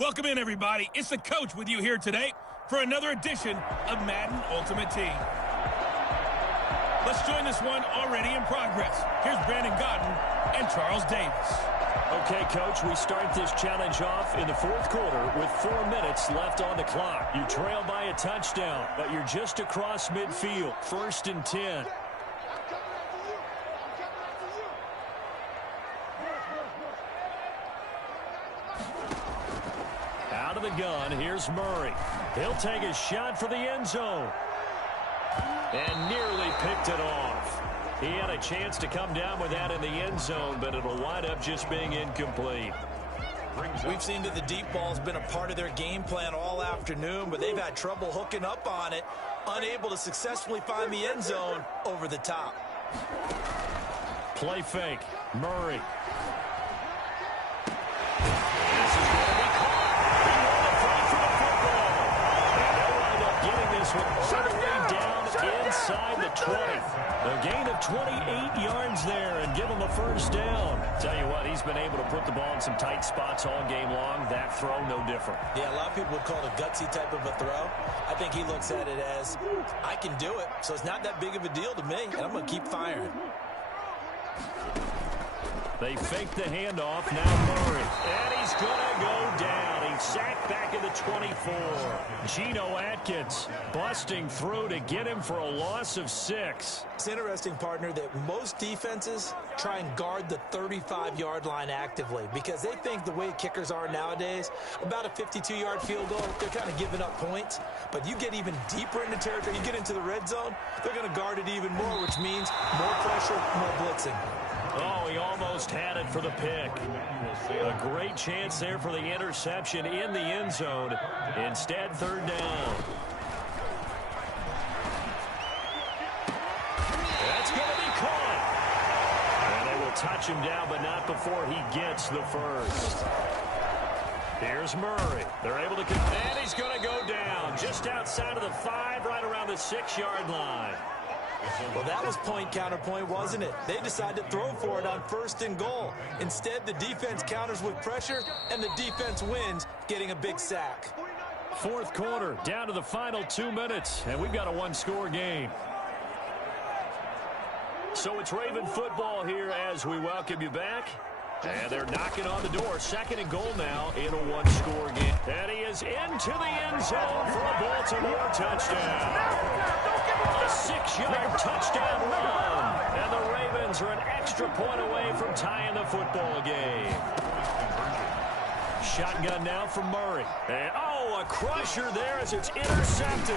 Welcome in, everybody. It's the coach with you here today for another edition of Madden Ultimate Team. Let's join this one already in progress. Here's Brandon Gaudin and Charles Davis. Okay, Coach, we start this challenge off in the fourth quarter with 4 minutes left on the clock. You trail by a touchdown, but you're just across midfield, 1st and 10. Out of the gun, here's Murray. He'll take a shot for the end zone. And nearly picked it off. He had a chance to come down with that in the end zone, but it'll wind up just being incomplete. We've seen that the deep ball's been a part of their game plan all afternoon, but they've had trouble hooking up on it, unable to successfully find the end zone over the top. Play fake. Murray. Inside the 20. A gain of 28 yards there and give him a first down. Tell you what, he's been able to put the ball in some tight spots all game long. That throw, no different. Yeah, a lot of people would call it a gutsy type of a throw. I think he looks at it as, I can do it, so it's not that big of a deal to me, and I'm going to keep firing. They fake the handoff. Now Murray. And he's going to go down. He's sacked back at the 24. Geno Atkins busting through to get him for a loss of 6. It's interesting, partner, that most defenses try and guard the 35-yard line actively because they think the way kickers are nowadays, about a 52-yard field goal, they're kind of giving up points. But you get even deeper into territory, you get into the red zone, they're going to guard it even more, which means more pressure, more blitzing. Oh, he almost had it for the pick. A great chance there for the interception in the end zone. Instead, 3rd down. That's going to be caught. And they will touch him down, but not before he gets the first. Here's Murray. They're able to and he's going to go down just outside of the 5, right around the 6-yard line. Well, that was point counterpoint, wasn't it? They decided to throw for it on 1st and goal. Instead, the defense counters with pressure, and the defense wins, getting a big sack. Fourth quarter, down to the final 2 minutes, and we've got a one-score game. So it's Raven football here as we welcome you back. And they're knocking on the door. 2nd and goal now in a one-score game. And he is into the end zone for a Baltimore touchdown. A 6-yard touchdown run. And the Ravens are an extra point away from tying the football game. Shotgun now from Murray. And, a crusher there as it's intercepted.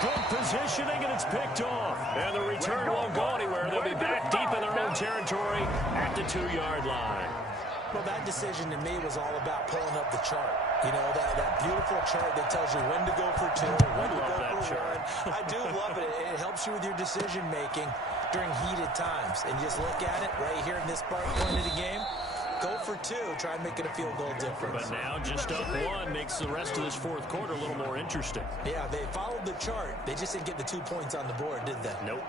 Good positioning, and it's picked off. And the return won't go anywhere. They'll be back deep in their own territory at the 2-yard line. Well, that decision to me was all about pulling up the chart. You know, that beautiful chart that tells you when to go for 2, when to go for 1. I do love it. It helps you with your decision-making during heated times. And just look at it right here in this point of the game. Go for 2, try and make it a field goal difference. But now just up 1 makes the rest of this fourth quarter a little more interesting. Yeah, they followed the chart. They just didn't get the 2 points on the board, did they? Nope.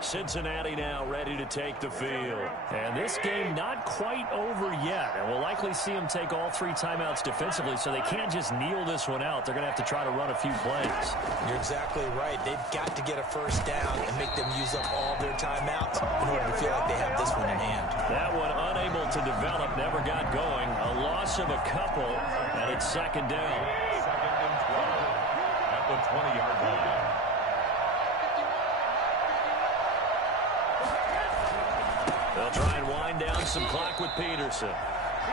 Cincinnati now ready to take the field. And this game not quite over yet. And we'll likely see them take all 3 timeouts defensively, so they can't just kneel this one out. They're going to have to try to run a few plays. You're exactly right. They've got to get a first down and make them use up all their timeouts in order to feel like they have this one in hand. That one unable to develop, never got going. A loss of a couple, and it's 2nd down. 2nd and 12 at the 20-yard line. They'll try and wind down some clock with Peterson.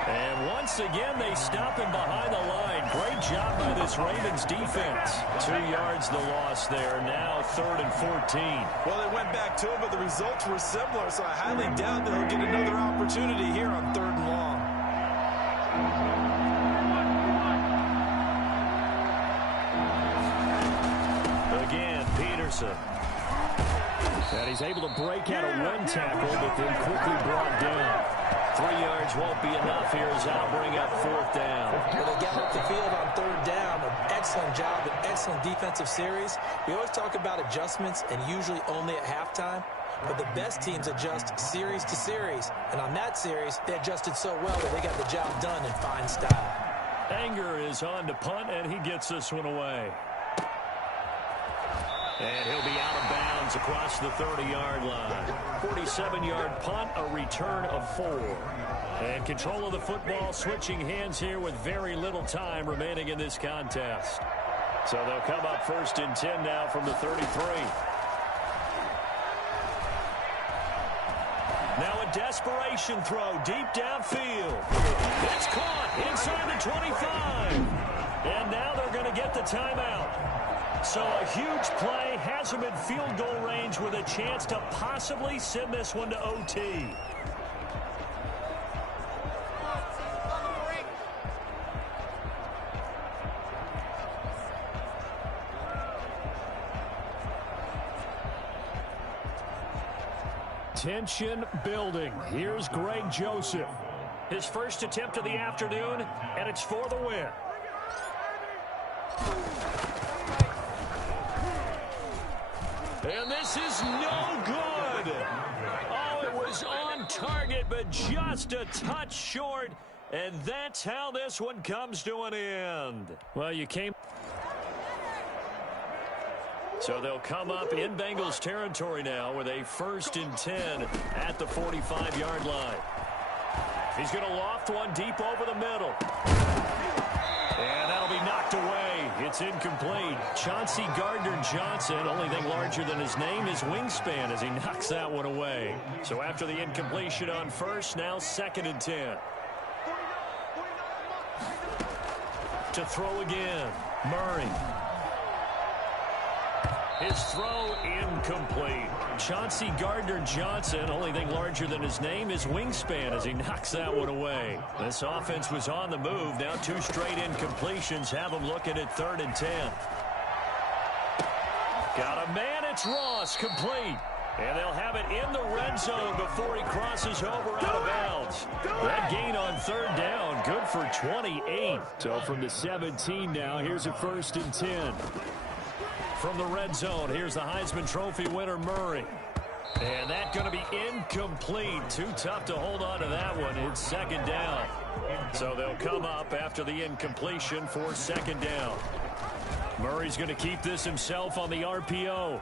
And once again, they stop him behind the line. Great job by this Ravens defense. 2 yards the loss there. Now 3rd and 14. Well, they went back to him, but the results were similar, so I highly doubt that he'll get another opportunity here on 3rd and long. Again, Peterson. And he's able to break out a run tackle, but then quickly brought down. 3 yards won't be enough here as that'll bring up 4th down. Well, they got up the field on 3rd down. An excellent job, an excellent defensive series. We always talk about adjustments and usually only at halftime. But the best teams adjust series to series. And on that series, they adjusted so well that they got the job done in fine style. Anger is on to punt, and he gets this one away. And he'll be out of bounds across the 30-yard line. 47-yard punt, a return of 4. And control of the football switching hands here with very little time remaining in this contest. So they'll come up 1st and 10 now from the 33. Now a desperation throw deep downfield. It's caught inside the 25. And now they're going to get the timeout. So a huge play has him in field goal range with a chance to possibly send this one to OT. Tension building. Here's Greg Joseph. His first attempt of the afternoon, and it's for the win. And this is no good. Oh, it was on target, but just a touch short. And that's how this one comes to an end. Well, you came. So they'll come up in Bengals territory now with a 1st and 10 at the 45-yard line. He's going to loft one deep over the middle. And that'll be knocked away. It's incomplete. Chauncey Gardner-Johnson, only thing larger than his name is wingspan as he knocks that one away. So after the incompletion on 1st, now 2nd and 10. To throw again, Murray. His throw incomplete. Chauncey Gardner-Johnson, only thing larger than his name is wingspan as he knocks that one away. This offense was on the move. Now 2 straight incompletions have them looking at 3rd and 10. Got a man, it's Ross, complete. And they'll have it in the red zone before he crosses over out of bounds. That gain on 3rd down, good for 28. So from the 17 now, here's a 1st and 10. From the red zone, here's the Heisman Trophy winner, Murray. And that's going to be incomplete. Too tough to hold on to that one. It's 2nd down. So they'll come up after the incompletion for 2nd down. Murray's going to keep this himself on the RPO.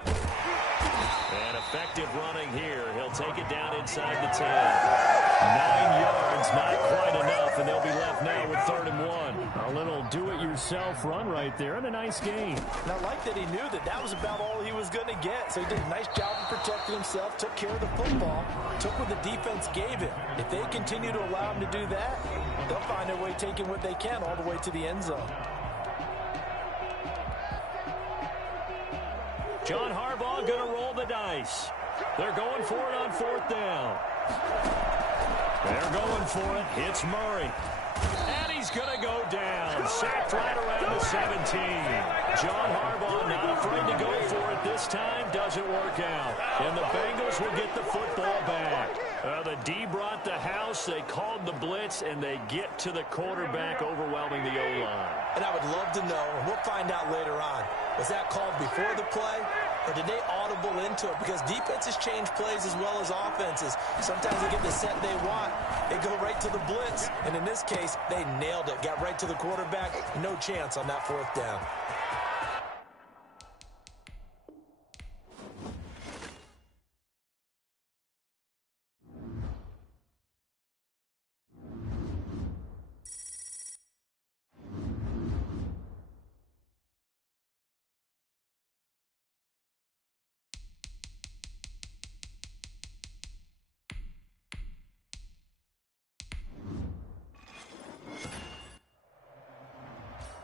And effective running here. He'll take it down inside the 10. 9 yards, not quite enough, and they'll be left now with 3rd and 1. A little do-it-yourself run right there, and a nice gain. And I like that he knew that that was about all he was going to get. So he did a nice job of protecting himself, took care of the football, took what the defense gave him. If they continue to allow him to do that, they'll find their way taking what they can all the way to the end zone. John Harbaugh going to roll the dice. They're going for it on 4th down. They're going for it. It's Murray. And he's going to go down. Sacked right around the 17. John Harbaugh not afraid to go for it this time. Doesn't work out. And the Bengals will get the football back. The D brought the house. They called the blitz, and they get to the quarterback, overwhelming the O-line. And I would love to know, and we'll find out later on, was that called before the play, or did they audible into it? Because defenses change plays as well as offenses. Sometimes they get the set they want. They go right to the blitz. And in this case, they nailed it. Got right to the quarterback. No chance on that 4th down.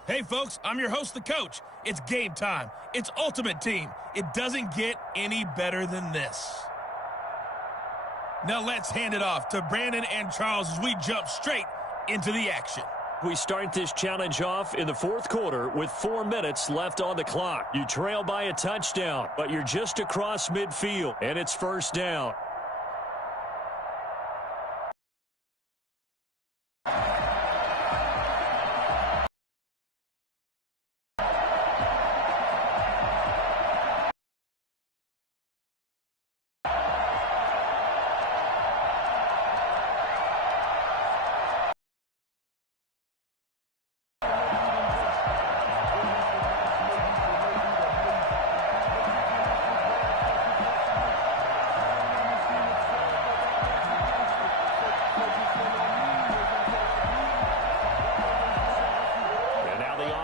Hey, folks, I'm your host, the coach. It's game time. It's Ultimate Team. It doesn't get any better than this. Now let's hand it off to Brandon and Charles as we jump straight into the action. We start this challenge off in the 4th quarter with 4 minutes left on the clock. You trail by a touchdown, but you're just across midfield, and it's 1st down.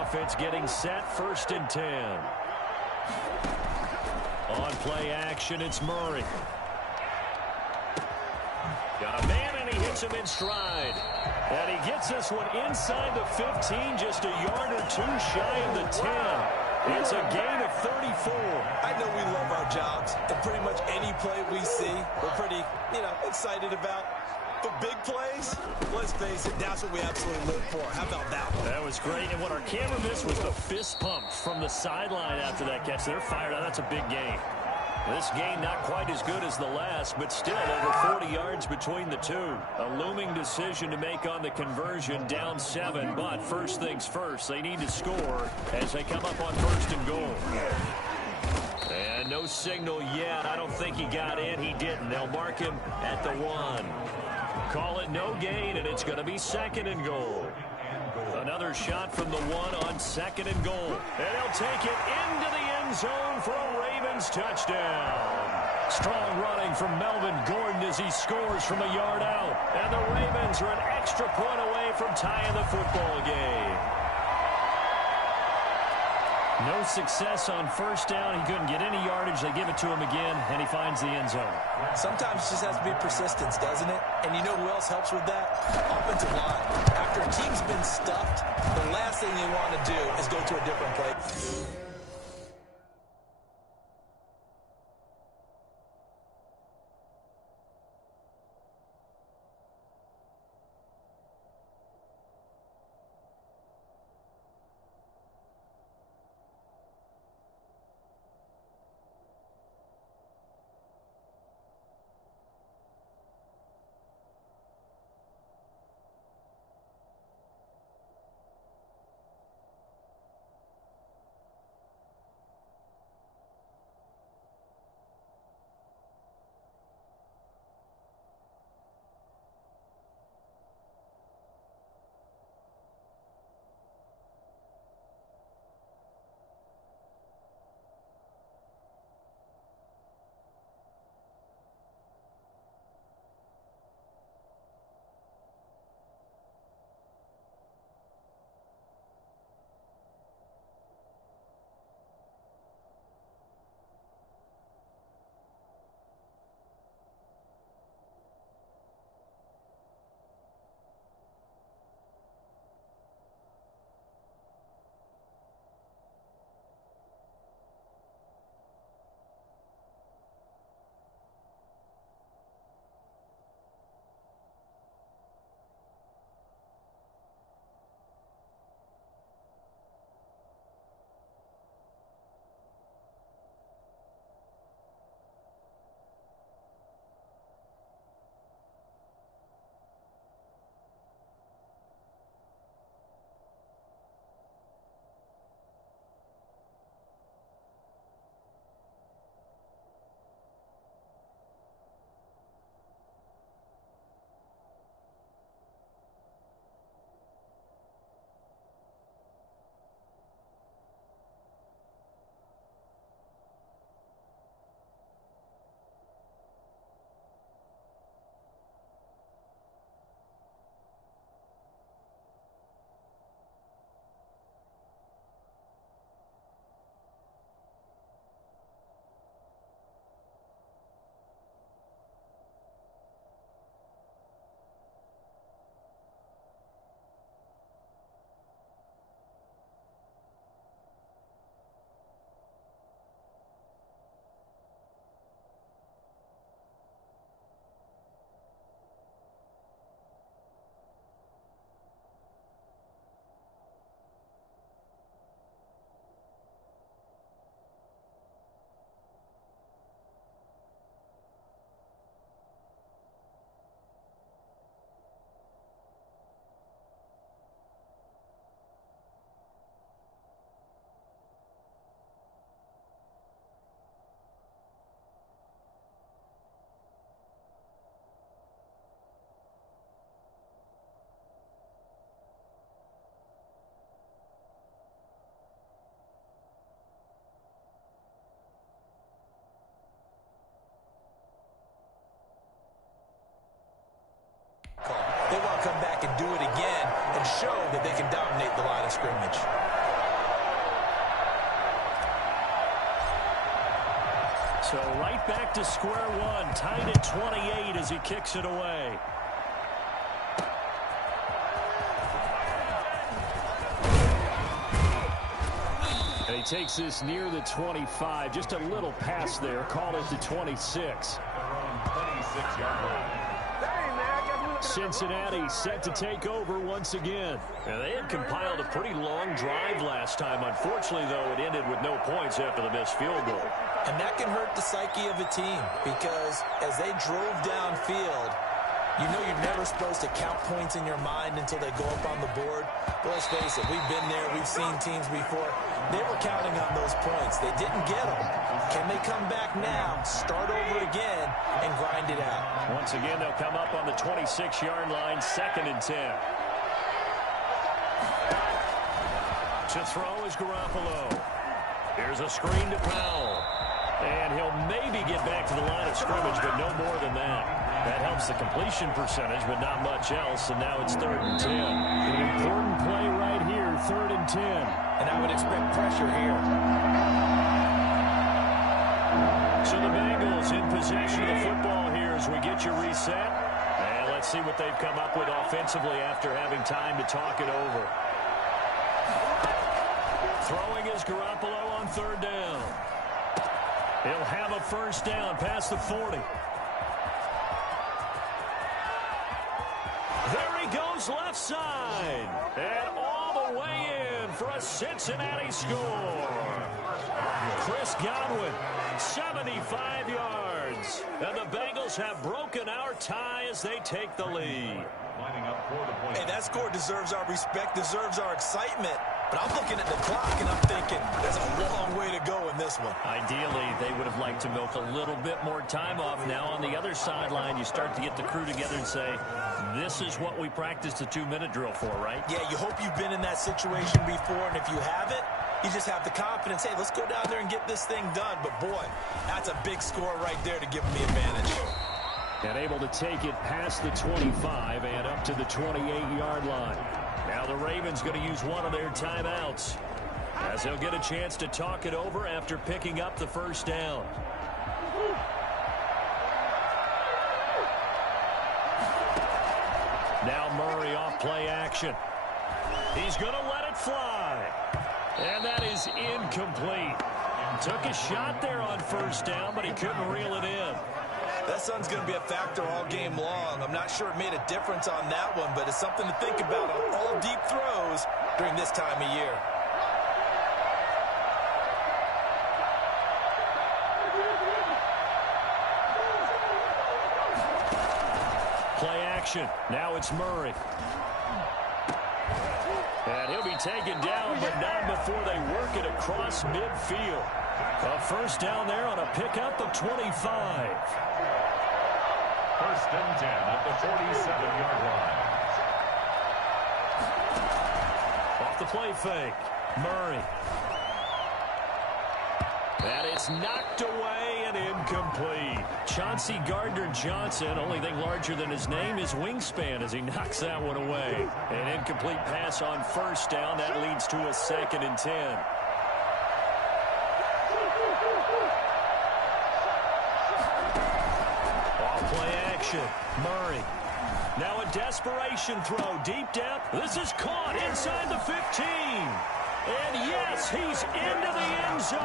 offense getting set, 1st and 10. On play action, it's Murray. Got a man, and he hits him in stride. And he gets this one inside the 15, just a yard or two shy of the 10. It's a gain of 34. I know we love our jobs, and pretty much any play we see, we're pretty, excited about. But big plays, let's face it, that's what we absolutely live for. How about that one? That was great, and what our camera missed was the fist pump from the sideline after that catch. They're fired out. That's a big gain. This gain not quite as good as the last, but still over 40 yards between the two. A looming decision to make on the conversion, down 7, but first things first, they need to score as they come up on 1st and goal. And no signal yet. I don't think he got in. He didn't. They'll mark him at the 1. Call it no gain, and it's going to be 2nd and goal. Another shot from the 1 on 2nd and goal. And he'll take it into the end zone for a Ravens touchdown. Strong running from Melvin Gordon as he scores from a yard out. And the Ravens are an extra point away from tying the football game. No success on 1st down. He couldn't get any yardage. They give it to him again, and he finds the end zone. Sometimes it just has to be persistence, doesn't it? And you know who else helps with that? Offensive line. After a team's been stuffed, the last thing you want to do is go to a different play. They want to come back and do it again and show that they can dominate the line of scrimmage. So right back to square one, tied at 28 as he kicks it away. And he takes this near the 25. Just a little pass there. Call it the 26. Cincinnati set to take over once again. Now, they had compiled a pretty long drive last time. Unfortunately, though, it ended with no points after the missed field goal. And that can hurt the psyche of a team because as they drove downfield, you know you're never supposed to count points in your mind until they go up on the board. But let's face it, we've been there. We've seen teams before. They were counting on those points. They didn't get them. Can they come back now, start over again, and grind it out? Once again, they'll come up on the 26-yard line, 2nd and 10. To throw is Garoppolo. Here's a screen to Powell. And he'll maybe get back to the line of scrimmage, but no more than that. That helps the completion percentage, but not much else, and now it's 3rd and 10. An important play right here, 3rd and 10. And I would expect pressure here. So the Bengals in possession of the football here as we get you reset. And let's see what they've come up with offensively after having time to talk it over. Throwing is Garoppolo on 3rd down. He'll have a 1st down past the 40. There he goes left side. And all the way in for a Cincinnati score. Chris Godwin, 75 yards. And the Bengals have broken our tie as they take the lead. Hey, that score deserves our respect, deserves our excitement. But I'm looking at the clock, and I'm thinking there's a long way to go in this one. Ideally, they would have liked to milk a little bit more time off. Now, on the other sideline, you start to get the crew together and say, this is what we practiced a 2-minute drill for, right? Yeah, you hope you've been in that situation before, and if you haven't, you just have the confidence, hey, let's go down there and get this thing done. But, boy, that's a big score right there to give them the advantage. And able to take it past the 25 and up to the 28-yard line. Now the Ravens going to use one of their timeouts as they'll get a chance to talk it over after picking up the 1st down. Now Murray off play action. He's going to let it fly. And that is incomplete. Took a shot there on 1st down, but he couldn't reel it in. That sun's going to be a factor all game long. I'm not sure it made a difference on that one, but it's something to think about on all deep throws during this time of year. Play action. Now it's Murray. And he'll be taken down, but not before they work it across midfield. A 1st down there on a pickup of 25. 1st and 10 at the 47-yard line. Off the play fake. Murray. And it's knocked away and incomplete. Chauncey Gardner-Johnson, only thing larger than his name is wingspan as he knocks that one away. An incomplete pass on 1st down. That leads to a 2nd and 10. Murray. Now a desperation throw. Deep depth. This is caught inside the 15. And yes, he's into the end zone.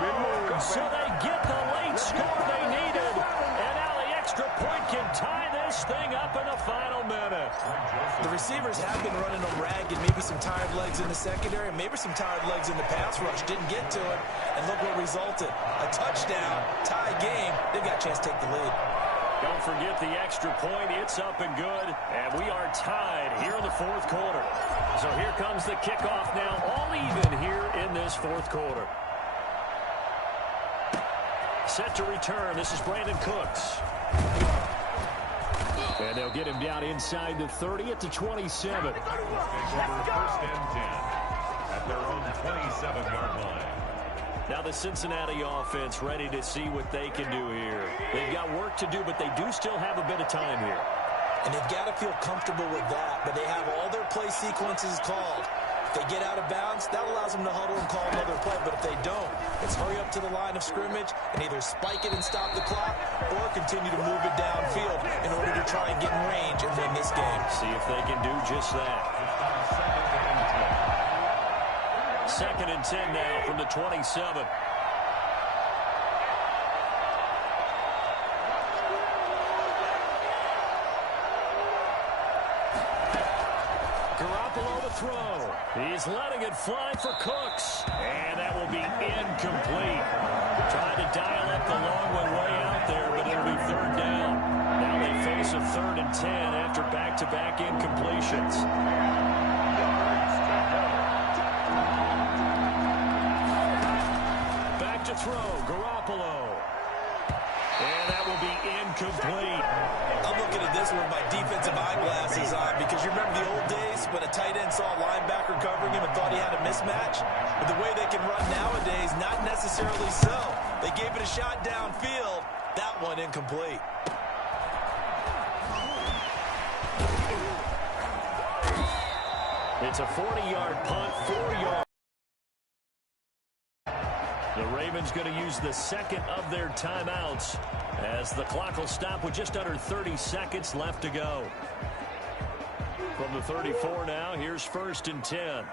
So they get the late score they needed. And now the extra point can tie this thing up in the final minute. The receivers have been running them ragged. Maybe some tired legs in the secondary. Maybe some tired legs in the pass rush. Didn't get to it. And look what resulted. A touchdown. Tie game. They've got a chance to take the lead. Don't forget the extra point. It's up and good. And we are tied here in the 4th quarter. So here comes the kickoff now. All even here in this 4th quarter. Set to return. This is Brandon Cooks. And they'll get him down inside the 30 at the 27. 1st and 10 at their own 27-yard line. Now the Cincinnati offense ready to see what they can do here. They've got work to do, but they do still have a bit of time here. And they've got to feel comfortable with that, but they have all their play sequences called. If they get out of bounds, that allows them to huddle and call another play. But if they don't, it's hurry up to the line of scrimmage and either spike it and stop the clock or continue to move it downfield in order to try and get in range and win this game. See if they can do just that. 2nd and 10 now from the 27. Garoppolo to throw. He's letting it fly for Cooks. And that will be incomplete. Trying to dial up the long one way out there, but it'll be 3rd down. Now they face a 3rd and 10 after back-to-back incompletions. Back to throw, Garoppolo. And that will be incomplete. I'm looking at this with my defensive eyeglasses on because you remember the old days when a tight end saw a linebacker covering him and thought he had a mismatch? But the way they can run nowadays, not necessarily so. They gave it a shot downfield. That one incomplete. It's a 40-yard punt, 4 yards. The Ravens going to use the second of their timeouts as the clock will stop with just under 30 seconds left to go. From the 34 now, here's 1st and 10.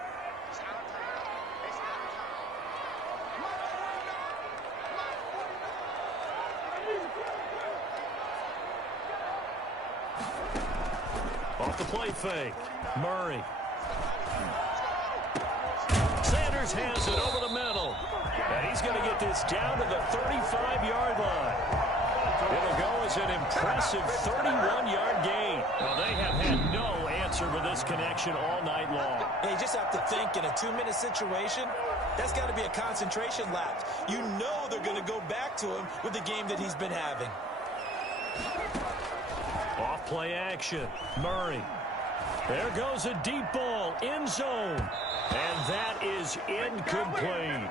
Off the play fake, Murray. Sanders has it over the middle. And he's going to get this down to the 35-yard line. It'll go as an impressive 31-yard gain. Well, they have had no answer for this connection all night long. Hey, you just have to think in a 2-minute situation, that's got to be a concentration lapse. You know they're going to go back to him with the game that he's been having. Off play action. Murray. There goes a deep ball. End zone. And that is incomplete.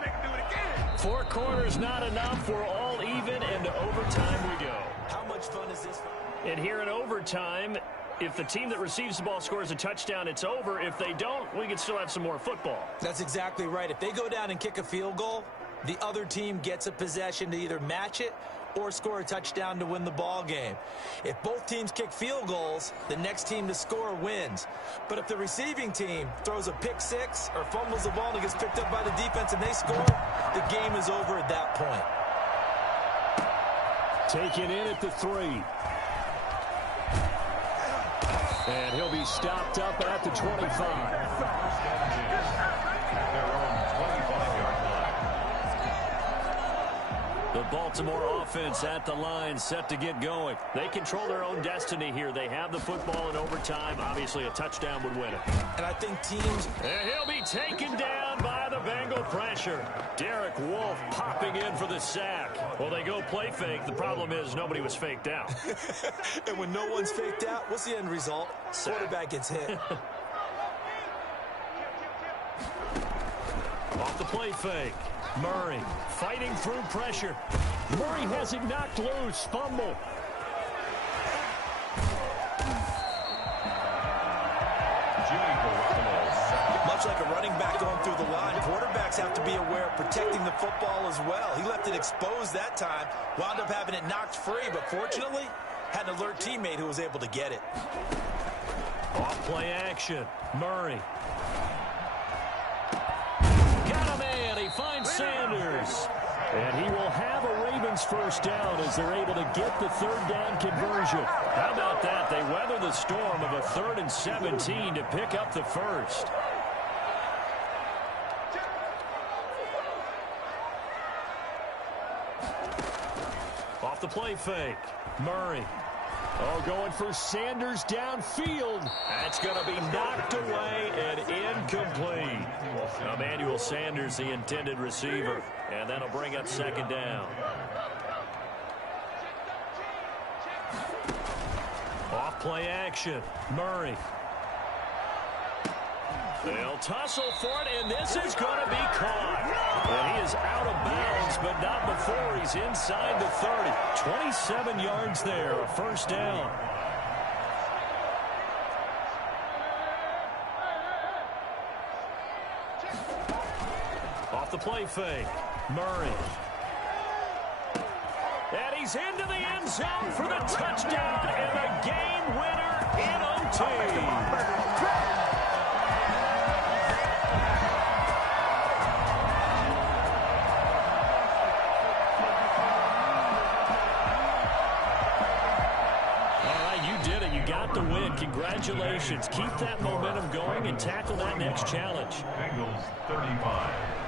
4 quarters not enough. We're all even, and to overtime we go. How much fun is this? And here in overtime, if the team that receives the ball scores a touchdown, it's over. If they don't, we can still have some more football. That's exactly right. If they go down and kick a field goal, the other team gets a possession to either match it or score a touchdown to win the ball game. If both teams kick field goals, the next team to score wins. But if the receiving team throws a pick six or fumbles the ball and it gets picked up by the defense and they score, the game is over at that point. Taken in at the 3. And he'll be stopped up at the 25. The Baltimore offense at the line, set to get going. They control their own destiny here. They have the football in overtime. Obviously, a touchdown would win it. And I think teams... And he'll be taken down by the Bengal pressure. Derek Wolfe popping in for the sack. Well, they go play fake. The problem is nobody was faked out. And when no one's faked out, what's the end result? Quarterback gets hit. Off the play fake. Murray fighting through pressure. Murray has it knocked loose. Fumble. Much like a running back going through the line, quarterbacks have to be aware of protecting the football as well. He left it exposed that time, wound up having it knocked free, but fortunately, had an alert teammate who was able to get it. Off play action. Murray. He finds Sanders. And he will have a Ravens first down as they're able to get the 3rd down conversion. How about that? They weather the storm of a 3rd and 17 to pick up the first. Off the play fake. Murray. Oh, going for Sanders downfield. That's going to be knocked away and incomplete. Emmanuel Sanders, the intended receiver. And that'll bring up 2nd down. Off play action. Murray. They'll tussle for it, and this is going to be caught. And he is out of bounds, but not before he's inside the 30. 27 yards there, a first down. off the play fake. Murray. And he's into the end zone for the touchdown and a game winner in OT. Got the win. Congratulations. Keep that momentum going and tackle that next challenge. Bengals 35.